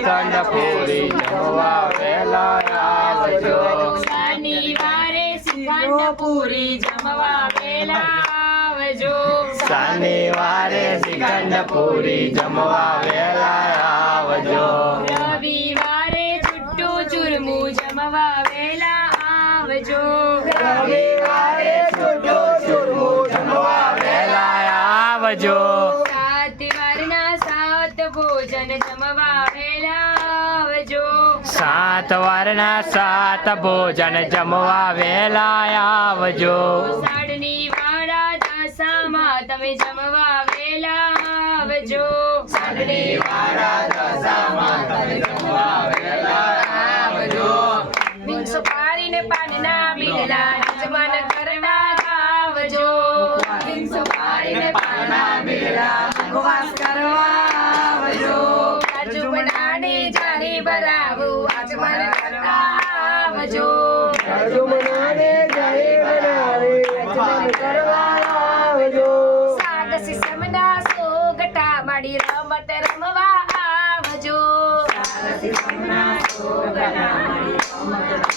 શ્રીખંડ પૂરી જમવા વેલા આવજો શનિવારે શ્રીખંડ પૂરી જમવા વેલા આવજો શનિવારે શ્રીખંડ પૂરી જમવા વેલા આવજો રવિવારે છૂટું ચૂરમું જમવા વેલા આવજો રવિવારે છૂટું ચૂરમું જમવા વેલા આવજો સાત વારના સાત ભોજન જમવા વેલા આવજો સાત વારના સાત ભોજન જમવા વેલા આવજો સાડની વાળા દશામાં તમે જમવા વેલા આવજો સાડની વાળા દશામાં તમે જમવા વેલા આવજો વિંસો પાડીને પાનના બિરલા જમાન કરવા આવજો વિંસો પાડીને પાનના બિરલા ઉપવાસ કરવા આવજો કાજુ બનાને જારી બરાવું આજમાન કરવા આવજો કાજુ બનાને જારી બનાવી આજમાન કરવા આવજો સાગ સિસમના સોગટા માડી રમત રમવા આવજો સાગ સિસમના સોગટા માડી રમત